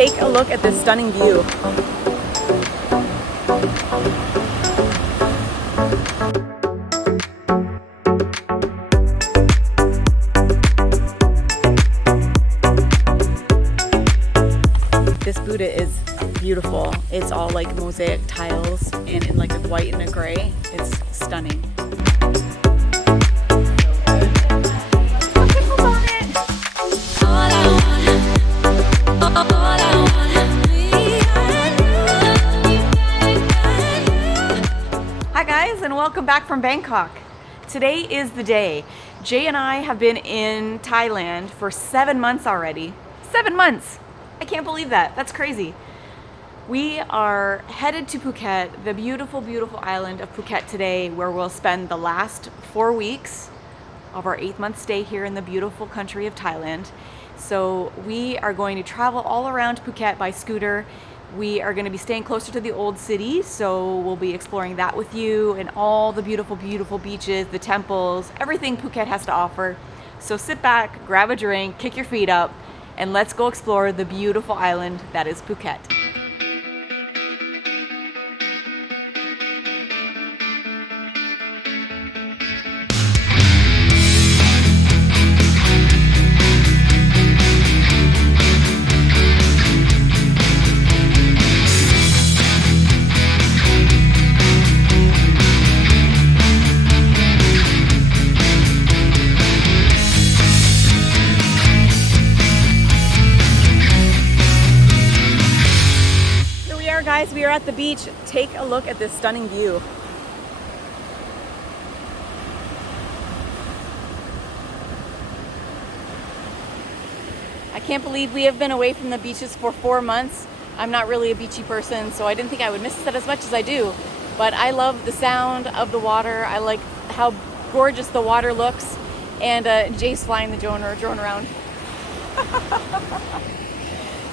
take a look at this stunning view. This Buddha is beautiful. It's all like mosaic tiles and in like a white and a gray. It's stunning. Hi guys, and welcome back from Bangkok. Today is the day. Jay and I have been in Thailand for 7 months already. 7 months! I can't believe that. That's crazy. We are headed to Phuket, the beautiful, beautiful island of Phuket today, where we'll spend the last 4 weeks of our 8th-month stay here in the beautiful country of Thailand. So we are going to travel all around Phuket by scooter. We are going to be staying closer to the old city, so we'll be exploring that with you and all the beautiful, beautiful beaches, the temples, everything Phuket has to offer. So sit back, grab a drink, kick your feet up, and let's go explore the beautiful island that is Phuket. Guys, we are at the beach. Take a look at this stunning view. I can't believe we have been away from the beaches for 4 months. I'm not really a beachy person, so I didn't think I would miss that as much as I do. But I love the sound of the water. I like how gorgeous the water looks. And Jay's flying the drone around.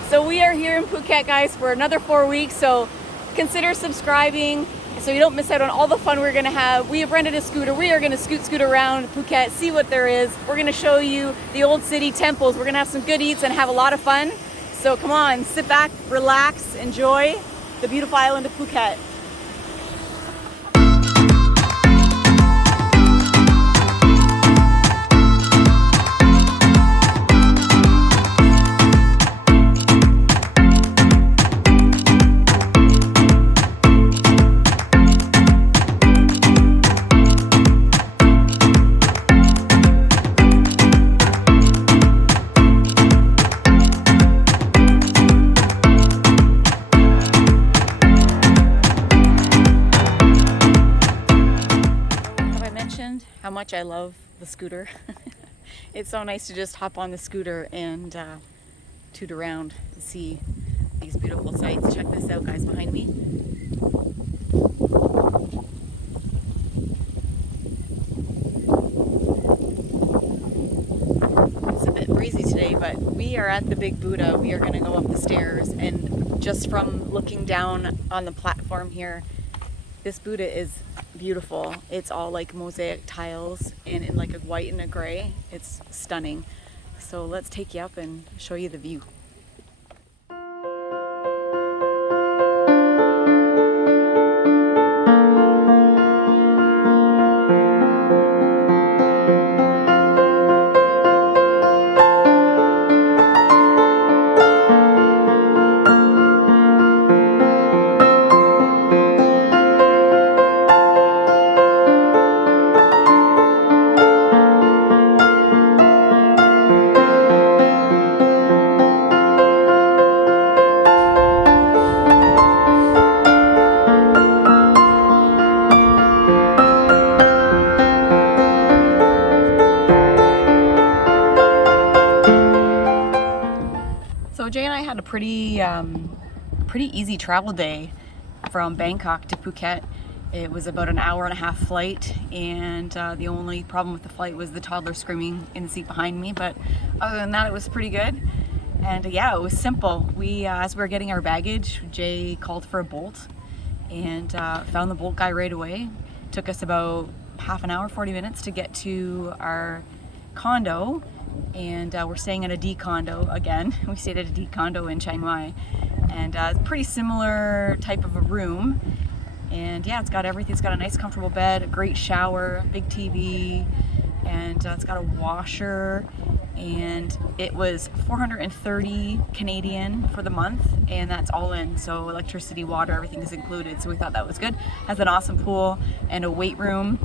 So we are here in Phuket, guys, for another 4 weeks, so consider subscribing so you don't miss out on all the fun we're going to have. We have rented a scooter. We are going to scoot around Phuket, see what there is. We're going to show you the old city temples. We're going to have some good eats and have a lot of fun. So come on, sit back, relax, enjoy the beautiful island of Phuket. How much I love the scooter. It's so nice to just hop on the scooter and toot around and see these beautiful sights. Check this out, guys, behind me. It's a bit breezy today, but we are at the Big Buddha. We are going to go up the stairs, and just from looking down on the platform here, this Buddha is beautiful. It's all like mosaic tiles and in like a white and a gray. It's stunning. So let's take you up and show you the view. So Jay and I had a pretty easy travel day from Bangkok to Phuket. It was about an hour-and-a-half flight, and the only problem with the flight was the toddler screaming in the seat behind me, but other than that it was pretty good. And yeah, it was simple. We as we were getting our baggage, Jay called for a Bolt and found the Bolt guy right away. Took us about half an hour, 40 minutes to get to our condo, and we're staying at a D condo again. We stayed at a D condo in Chiang Mai, and pretty similar type of a room. And yeah, it's got everything. It's got a nice comfortable bed, a great shower, big TV, and it's got a washer. And it was 430 Canadian for the month, and that's all in. So electricity, water, everything is included. So we thought that was good. Has an awesome pool and a weight room.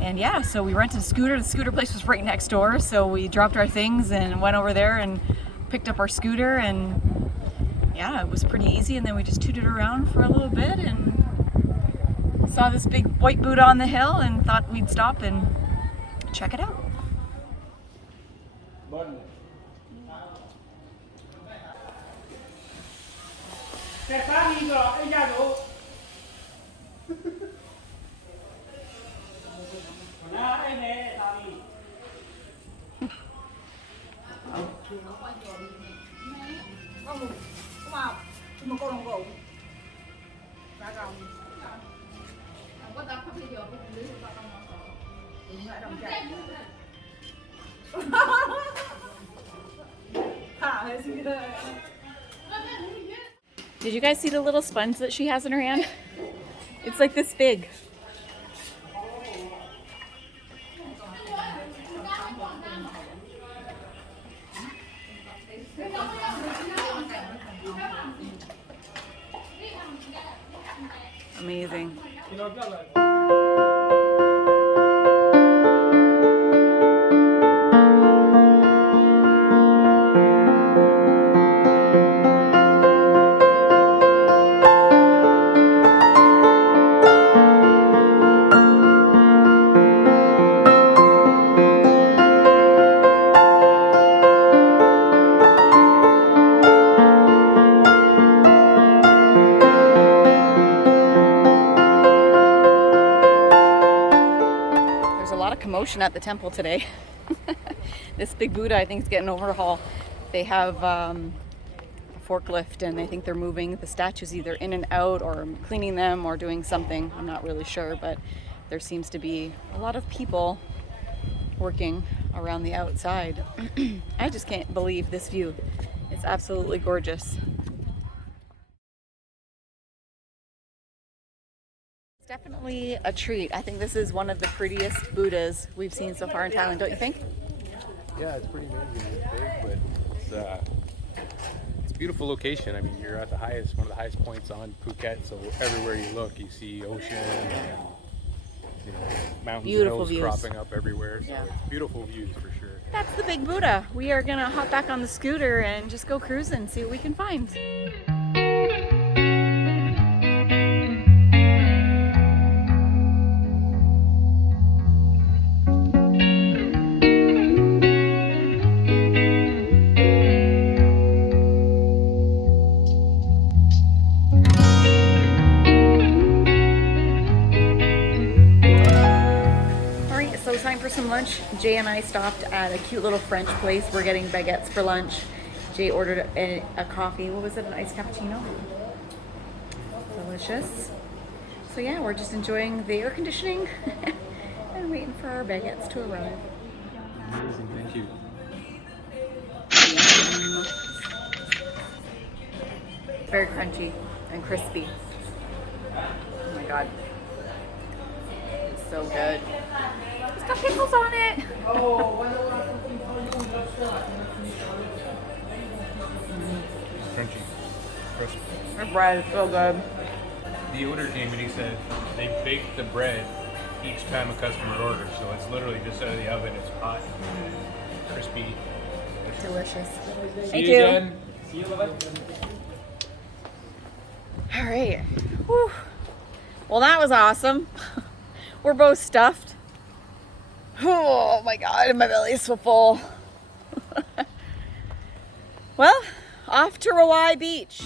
And yeah, so we rented a scooter. The scooter place was right next door. So we dropped our things and went over there and picked up our scooter. And yeah, it was pretty easy. And then we just tooted around for a little bit and saw this big white Buddha on the hill and thought we'd stop and check it out. Did you guys see the little sponge that she has in her hand? It's like this big. Amazing. Commotion at the temple today. This big Buddha, I think, is getting overhaul. They have a forklift, and I think they're moving the statues either in and out or cleaning them or doing something. I'm not really sure, but there seems to be a lot of people working around the outside. I just can't believe this view. It's absolutely gorgeous. Definitely a treat. I think this is one of the prettiest Buddhas we've seen so far in Thailand, don't you think? Yeah, it's pretty amazing. It's big, but it's a beautiful location. I mean, you're at the highest, one of the highest points on Phuket, so everywhere you look, you see ocean and mountains, beautiful hills views cropping up everywhere. So yeah. It's beautiful views for sure. That's the big Buddha. We are gonna hop back on the scooter and just go cruising, see what we can find. Time for some lunch. Jay and I stopped at a cute little French place. We're getting baguettes for lunch. Jay ordered a coffee. What was it? An iced cappuccino. Delicious. So yeah, we're just enjoying the air conditioning and waiting for our baguettes to arrive. Amazing, thank you. Very crunchy and crispy. Oh my god. It's so good. It's got pickles on it. Crunchy, crisp. The bread is so good. The owner came and he said they bake the bread each time a customer orders, so it's literally just out of the oven. It's hot, crispy. Delicious. See you again. See you later. All right. Whew. Well, that was awesome. We're both stuffed. Oh my god, my belly is so full. Well, off to Rawai Beach.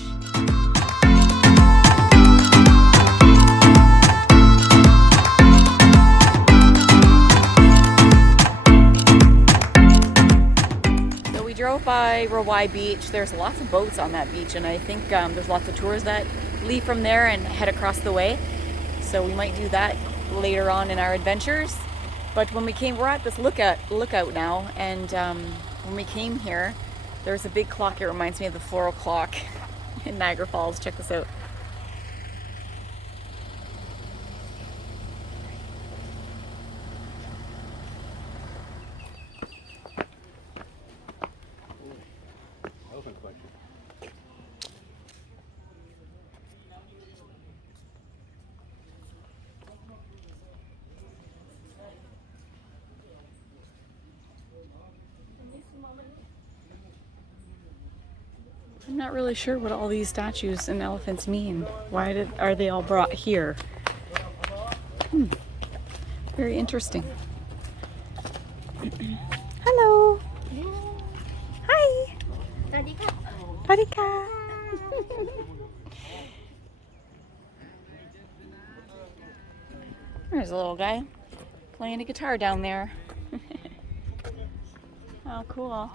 So we drove by Rawai Beach. There's lots of boats on that beach, and I think there's lots of tours that leave from there and head across the way. So we might do that later on in our adventures. But when we came, we're at this lookout now, and when we came here, there's a big clock. It reminds me of the floral clock in Niagara Falls. Check this out. Elephant collection. I'm not really sure what all these statues and elephants mean. Why are they all brought here? Very interesting. Hello. Hi. Parika. There's a little guy playing a guitar down there. Oh, cool.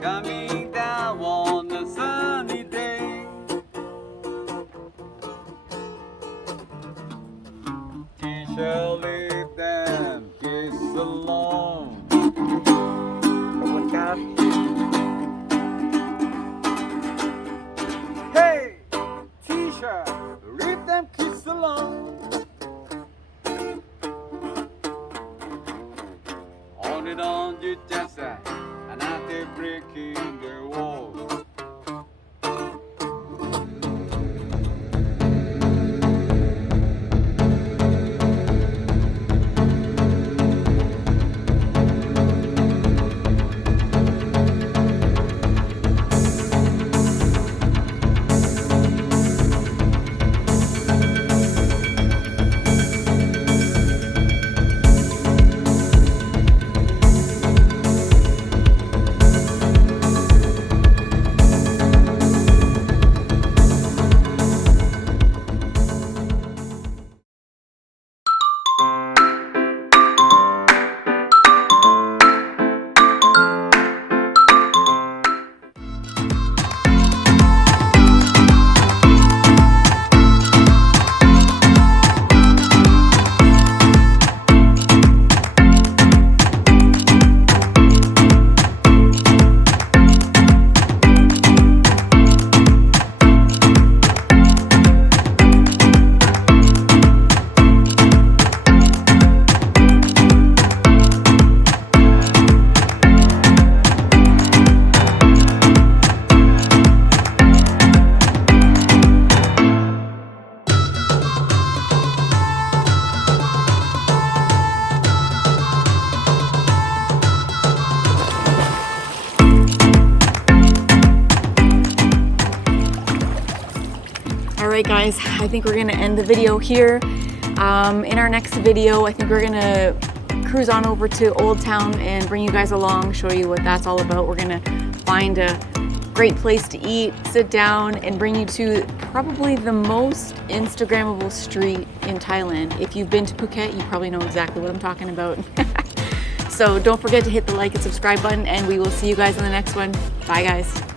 Coming down on a sunny day, teacher leave them kids alone. Hey, teacher, leave them kids alone. On it on you just and out there breaking their walls. Alright guys, I think we're gonna end the video here. In our next video, I think we're gonna cruise on over to Old Town and bring you guys along, show you what that's all about. We're gonna find a great place to eat, sit down, and bring you to probably the most Instagrammable street in Thailand. If you've been to Phuket, you probably know exactly what I'm talking about. So don't forget to hit the like and subscribe button, and we will see you guys in the next one. Bye guys.